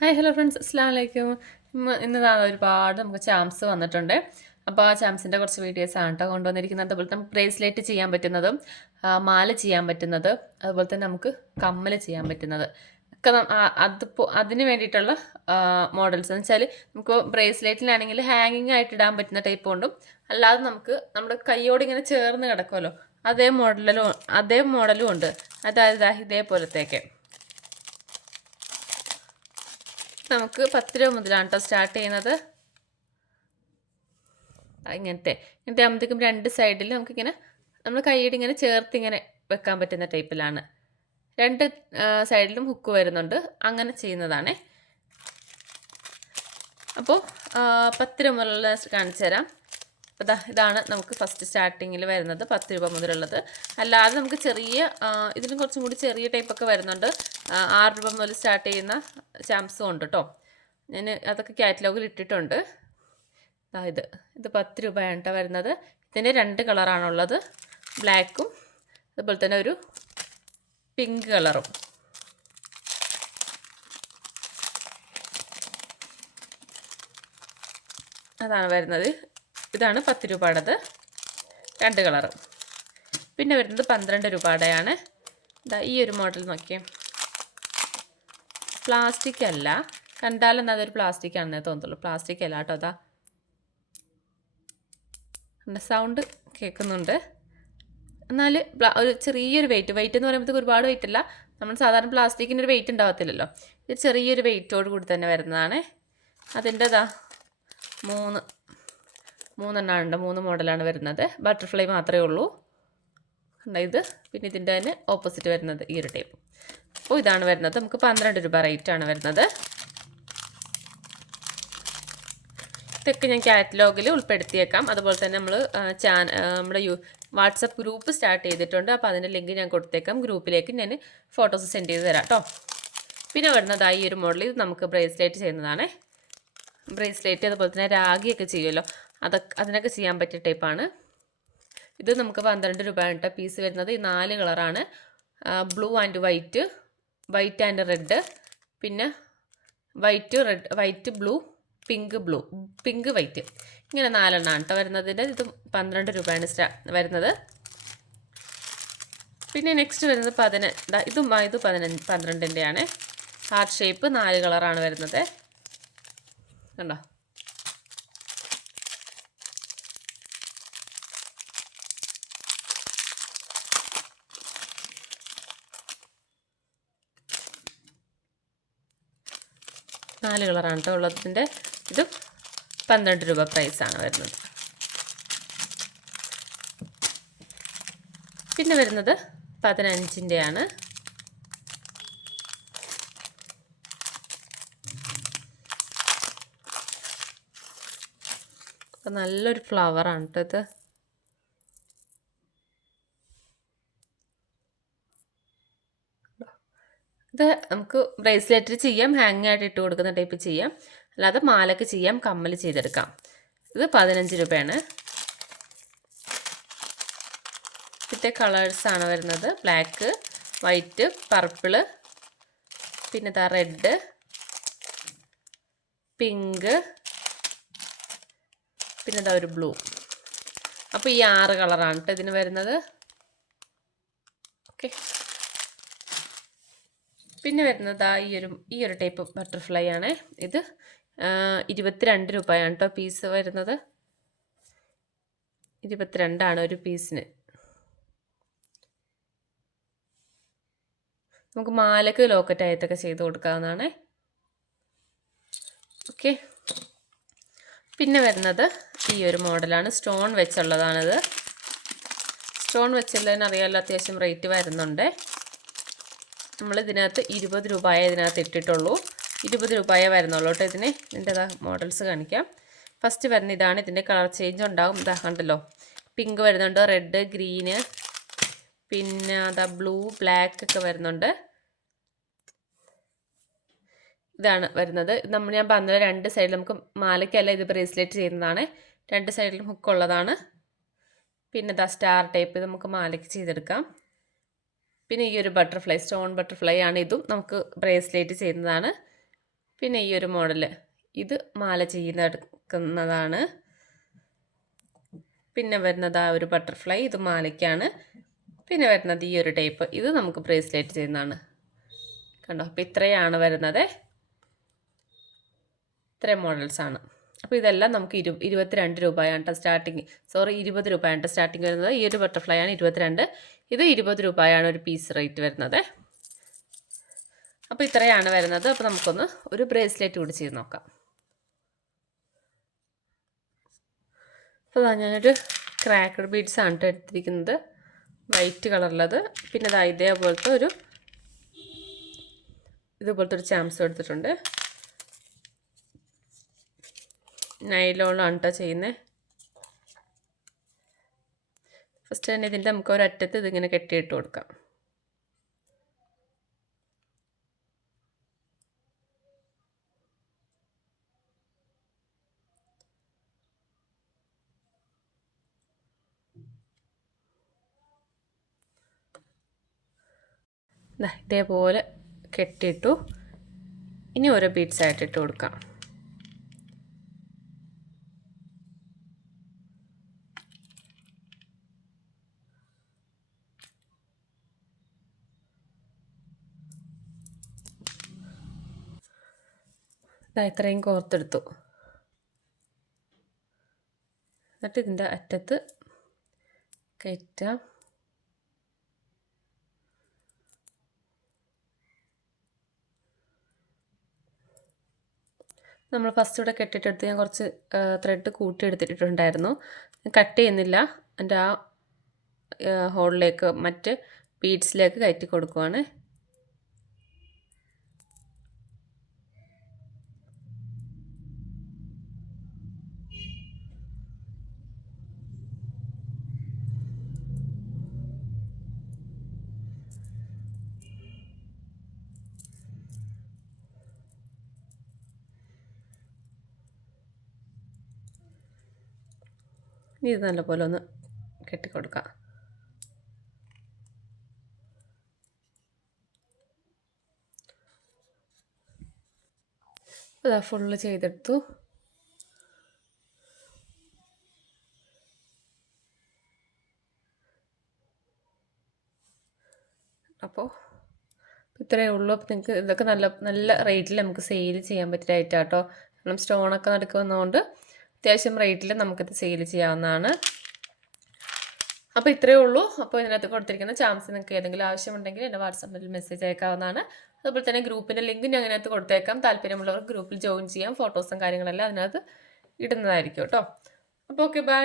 Hi hello friends, അസ്സലാമു അലൈക്കും. ഇന്നതാ ഒരുപാട് നമുക്ക് ചാംസ് വന്നിട്ടുണ്ട്. അപ്പോൾ ആ ചാംസിൻ്റെ കുറച്ച് വീഡിയോസാണ് കേട്ടോ കൊണ്ടുവന്നിരിക്കുന്നത്. അതുപോലെ തന്നെ ബ്രേസ്ലെറ്റ് ചെയ്യാൻ പറ്റുന്നതും മാല ചെയ്യാൻ പറ്റുന്നത്, അതുപോലെ തന്നെ നമുക്ക് കമ്മൽ ചെയ്യാൻ പറ്റുന്നത് ഒക്കെ അതിന് വേണ്ടിയിട്ടുള്ള മോഡൽസ് എന്ന് വെച്ചാൽ നമുക്ക് ബ്രേസ്ലെറ്റിലാണെങ്കിൽ ഹാങ്ങിങ് ആയിട്ട് ഇടാൻ പറ്റുന്ന ടൈപ്പ് കൊണ്ടും, അല്ലാതെ നമുക്ക് നമ്മുടെ കൈയോട് ഇങ്ങനെ ചേർന്ന് കിടക്കുമല്ലോ, അതേ മോഡലും ഉണ്ട്. അതായത് ഇതേപോലത്തേക്ക് നമുക്ക് 10 രൂപ മുതലാണ് കേട്ടോ സ്റ്റാർട്ട് ചെയ്യുന്നത്. ഇങ്ങനത്തെ ആകുമ്പോഴത്തേക്കും രണ്ട് സൈഡിൽ നമുക്കിങ്ങനെ നമ്മൾ കൈയ്യടി ഇങ്ങനെ ചേർത്ത് ഇങ്ങനെ വെക്കാൻ പറ്റുന്ന ടൈപ്പിലാണ്. രണ്ട് സൈഡിലും ഹുക്ക് വരുന്നുണ്ട്. അങ്ങനെ ചെയ്യുന്നതാണേ. അപ്പോൾ 10 രൂപ മുതലുള്ള കാണിച്ചു തരാം. അപ്പോൾ ഇതാണ് നമുക്ക് ഫസ്റ്റ് സ്റ്റാർട്ടിങ്ങിൽ വരുന്നത്, 10 രൂപ മുതലുള്ളത്. അല്ലാതെ നമുക്ക് ഇതിലും കുറച്ചും കൂടി ചെറിയ ടൈപ്പൊക്കെ വരുന്നുണ്ട്. 6 രൂപ മുതൽ സ്റ്റാർട്ട് ചെയ്യുന്ന ചാംസും ഉണ്ട് കേട്ടോ. ഞാൻ അതൊക്കെ കാറ്റലോഗിൽ ഇട്ടിട്ടുണ്ട്. ഇത് 10 രൂപയാണ് കേട്ടോ വരുന്നത്. ഇതിൻ്റെ 2 കളറാണുള്ളത്, ബ്ലാക്കും അതുപോലെ തന്നെ ഒരു പിങ്ക് കളറും. അതാണ് വരുന്നത്. ഇതാണ് 10 രൂപയുടേത്, 2 കളറ്. പിന്നെ വരുന്നത് 12 രൂപയുടെയാണ്. ഈ ഒരു മോഡൽ നോക്കിയേ. പ്ലാസ്റ്റിക് അല്ല, കണ്ടാലെന്നാൽ അതൊരു പ്ലാസ്റ്റിക് ആണെന്നേ തോന്നുള്ളൂ. പ്ലാസ്റ്റിക് അല്ല കേട്ടോ. സൗണ്ട് കേൾക്കുന്നുണ്ട്. എന്നാൽ ഒരു ചെറിയൊരു വെയിറ്റ് എന്ന് പറയുമ്പോഴത്തേക്ക് ഒരുപാട് വെയിറ്റ് അല്ല. നമ്മൾ സാധാരണ പ്ലാസ്റ്റിക്കിൻ്റെ ഒരു വെയിറ്റ് ഉണ്ടാകത്തില്ലല്ലോ. ഇത് ചെറിയൊരു വെയിറ്റോട് കൂടി തന്നെ വരുന്നതാണ്. അതിൻ്റെ മൂന്നെണ്ണമാണ് ഉണ്ട്. 3 മോഡലാണ് വരുന്നത്. ബട്ടർഫ്ലൈ മാത്രമേ ഉള്ളൂ. ഇത് പിന്നെ ഇതിൻ്റെ തന്നെ ഓപ്പോസിറ്റ് വരുന്നത് ഈ ഒരു ടൈപ്പ്. അപ്പോൾ ഇതാണ് വരുന്നത്. നമുക്ക് 12 രൂപ റേറ്റാണ് വരുന്നത്. ഇതൊക്കെ ഞാൻ കാറ്റലോഗിൽ ഉൾപ്പെടുത്തിയേക്കാം. അതുപോലെ തന്നെ നമ്മുടെ വാട്സപ്പ് ഗ്രൂപ്പ് സ്റ്റാർട്ട് ചെയ്തിട്ടുണ്ട്. അപ്പോൾ അതിൻ്റെ ലിങ്ക് ഞാൻ കൊടുത്തേക്കാം. ഗ്രൂപ്പിലേക്ക് ഞാൻ ഫോട്ടോസ് സെൻഡ് ചെയ്ത് തരാം കേട്ടോ. പിന്നെ വരുന്നത് ഈ ഒരു മോഡൽ. ഇത് നമുക്ക് ബ്രേസ്ലെറ്റ് ചെയ്യുന്നതാണ്. ബ്രേസ്ലെറ്റ് അതുപോലെ തന്നെ രാഗിയൊക്കെ ചെയ്യുമല്ലോ, അതിനൊക്കെ ചെയ്യാൻ പറ്റിയ ടൈപ്പാണ്. ഇത് നമുക്ക് 12 രൂപയാണ് കേട്ടോ പീസ് വരുന്നത്. ഈ 4 കളറാണ്, blue and white and red, പിന്നെ വൈറ്റ് ബ്ലൂ, പിങ്ക് വൈറ്റ്, ഇങ്ങനെ 4 എണ്ണമാണ് കേട്ടോ വരുന്നതിൻ്റെ. ഇത് 12 രൂപയാണ് വരുന്നത്. പിന്നെ നെക്സ്റ്റ് വരുന്നത് ഇത് 12ൻ്റെയാണ്. ഹാർട്ട് ഷേപ്പ് 4 കളറാണ് വരുന്നത്. കണ്ടോ, നാല് കളറാണ് കേട്ടോ ഉള്ളതിൻ്റെ. ഇത് 12 രൂപ പ്രൈസാണ് വരുന്നത്. പിന്നെ വരുന്നത് 15ൻ്റെയാണ്. അപ്പം നല്ലൊരു ഫ്ലവറാണ് കേട്ടോ ഇത്. ഇത് നമുക്ക് ബ്രേസ്ലെറ്റ് ചെയ്യാം, ഹാങ് ആയിട്ട് ഇട്ട് കൊടുക്കുന്ന ടൈപ്പ് ചെയ്യാം, അല്ലാതെ മാലക്ക് ചെയ്യാം, കമ്മൽ ചെയ്തെടുക്കാം. ഇത് 15 രൂപയാണ്. ഇതിൻ്റെ കളേഴ്സാണ് വരുന്നത്, ബ്ലാക്ക്, വൈറ്റ്, പർപ്പിള്, പിന്നെ റെഡ്, പിങ്ക്, പിന്നെ ഒരു ബ്ലൂ. അപ്പോൾ ഈ 6 കളറാണ് കേട്ടോ ഇതിന് വരുന്നത്. ഓക്കെ. പിന്നെ വരുന്നത് ഈ ഒരു ടൈപ്പ് ബട്ടർഫ്ലൈ ആണ്. ഇത് 22 രൂപയാണ് കേട്ടോ പീസ് വരുന്നത്. 22 ഒരു പീസിന്. നമുക്ക് മാലക്ക് ലോക്കറ്റ് ആയിട്ടൊക്കെ ചെയ്ത് കൊടുക്കാവുന്നതാണ്. ഓക്കെ. പിന്നെ വരുന്നത് ഈ ഒരു മോഡലാണ്, സ്റ്റോൺ വെച്ചുള്ളതാണിത്. സ്റ്റോൺ വെച്ചുള്ളതിന് അറിയാമല്ലോ, അത്യാവശ്യം റേറ്റ് വരുന്നുണ്ട്. നമ്മൾ ഇതിനകത്ത് 20 രൂപയെ ഇതിനകത്ത് ഇട്ടിട്ടുള്ളൂ. 20 രൂപയെ വരുന്നുള്ളൂ കേട്ടോ ഇതിന്. ഇതിൻ്റെ മോഡൽസ് കാണിക്കാം. ഫസ്റ്റ് വരുന്ന ഇതാണ്. ഇതിൻ്റെ കളർ ചേഞ്ച് ഉണ്ടാകും. കണ്ടല്ലോ, പിങ്ക് വരുന്നുണ്ട്, റെഡ്, ഗ്രീന്, പിന്നെ ബ്ലൂ, ബ്ലാക്ക് ഒക്കെ വരുന്നുണ്ട്. ഇതാണ് വരുന്നത്. ഞാൻ പറഞ്ഞത് 2 സൈഡിൽ നമുക്ക് മാലയ്ക്കല്ല, ഇത് ബ്രേസ്ലെറ്റ് ചെയ്യുന്നതാണ്. 2 സൈഡിലും ഹുക്കുള്ളതാണ്. പിന്നെ സ്റ്റാർ ടൈപ്പ് നമുക്ക് മാലയ്ക്ക് ചെയ്തെടുക്കാം. പിന്നെ ഈ ഒരു ബട്ടർഫ്ലൈ, സ്റ്റോൺ ബട്ടർഫ്ലൈ ആണ്. ഇതും നമുക്ക് ബ്രേസ്ലെറ്റ് ചെയ്യുന്നതാണ്. പിന്നെ ഈ ഒരു മോഡൽ, ഇത് മാല ചെയ്യുന്നെടുക്കുന്നതാണ്. പിന്നെ വരുന്നത് ആ ഒരു ബട്ടർഫ്ലൈ, ഇത് മാലയ്ക്കാണ്. പിന്നെ വരുന്നത് ഈ ഒരു ടൈപ്പ്, ഇത് നമുക്ക് ബ്രേസ്ലെറ്റ് ചെയ്യുന്നതാണ്. കണ്ടോ? അപ്പോൾ ഇത്രയാണ് വരുന്നത്. ഇത്രയും മോഡൽസാണ്. അപ്പോൾ ഇതെല്ലാം നമുക്ക് 22 രൂപയാണ് കേട്ടോ സ്റ്റാർട്ടിങ്. 20 രൂപയാണ് കേട്ടോ സ്റ്റാർട്ടിങ് വരുന്നത്. ഈ ഒരു ബട്ടർഫ്ലൈ ആണ് 22, ഇത് 20 രൂപയാണ് ഒരു പീസ് റേറ്റ് വരുന്നത്. അപ്പോൾ ഇത്രയാണ് വരുന്നത്. അപ്പോൾ നമുക്കൊന്ന് ഒരു ബ്രേസ്ലെറ്റ് കൂടി ചെയ്ത് നോക്കാം. അപ്പോൾ ഞാനൊരു ക്രാക്കർ ബീഡ്സ് ആണ് കേട്ടോ എടുത്തിരിക്കുന്നത്, വൈറ്റ് കളറുള്ളത്. പിന്നെ ഇതേപോലത്തെ ഒരു ചാംസ് എടുത്തിട്ടുണ്ട്. നൈലോണാണ് കേട്ടോ ചെയ്യുന്നത്. ഫസ്റ്റ് തന്നെ ഇതിൻ്റെ നമുക്ക് ഒരറ്റത്ത് ഇതിങ്ങനെ കെട്ടിയിട്ട് കൊടുക്കാം. ഇതേപോലെ കെട്ടിയിട്ടു. ഇനി ഓരോ ബീഡ്സ് ആയിട്ട് ഇട്ട് കൊടുക്കാം. ഇത്രയും കോർത്തെടുത്തു. എന്നിട്ട് ഇതിൻ്റെ അറ്റത്ത് കയറ്റാം. നമ്മൾ ഫസ്റ്റ് ഇവിടെ കെട്ടിട്ടെടുത്ത് ഞാൻ കുറച്ച് ത്രെഡ് കൂട്ടിയെടുത്തിട്ടുണ്ടായിരുന്നു. കട്ട് ചെയ്യുന്നില്ല, എൻ്റെ ആ ഹോളിലേക്ക് മറ്റ് ബീഡ്സിലേക്ക് കയറ്റി കൊടുക്കുവാണ്. ഇനി ഇത് നല്ലപോലെ ഒന്ന് കെട്ടിക്കൊടുക്കാം. ഇതാ ഫുള്ള് ചെയ്തെടുത്തു. അപ്പോൾ ഇത്രയേ ഉള്ളൂ. അപ്പോൾ നിങ്ങൾക്ക് ഇതൊക്കെ നല്ല റേറ്റിൽ നമുക്ക് സെയിൽ ചെയ്യാൻ പറ്റിയ ഐറ്റം കേട്ടോ. കാരണം സ്റ്റോണൊക്കെ നടക്കുന്നതുകൊണ്ട് അത്യാവശ്യം റേറ്റിൽ നമുക്കിത് സെയിൽ ചെയ്യാവുന്നതാണ്. അപ്പോൾ ഇത്രയേ ഉള്ളൂ. അപ്പോൾ ഇതിനകത്ത് കൊടുത്തിരിക്കുന്ന ചാംസ് നിങ്ങൾക്ക് ഏതെങ്കിലും ആവശ്യമുണ്ടെങ്കിൽ എൻ്റെ വാട്സാപ്പിൽ മെസ്സേജ് അയക്കാവുന്നതാണ്. അതുപോലെ തന്നെ ഗ്രൂപ്പിൻ്റെ ലിങ്ക് ഞാൻ അതിനകത്ത് കൊടുത്തേക്കാം. താല്പര്യമുള്ളവർ ഗ്രൂപ്പിൽ ജോയിൻ ചെയ്യാം. ഫോട്ടോസും കാര്യങ്ങളെല്ലാം അതിനകത്ത് ഇടുന്നതായിരിക്കും കേട്ടോ. അപ്പോൾ ഓക്കെ, ബൈ.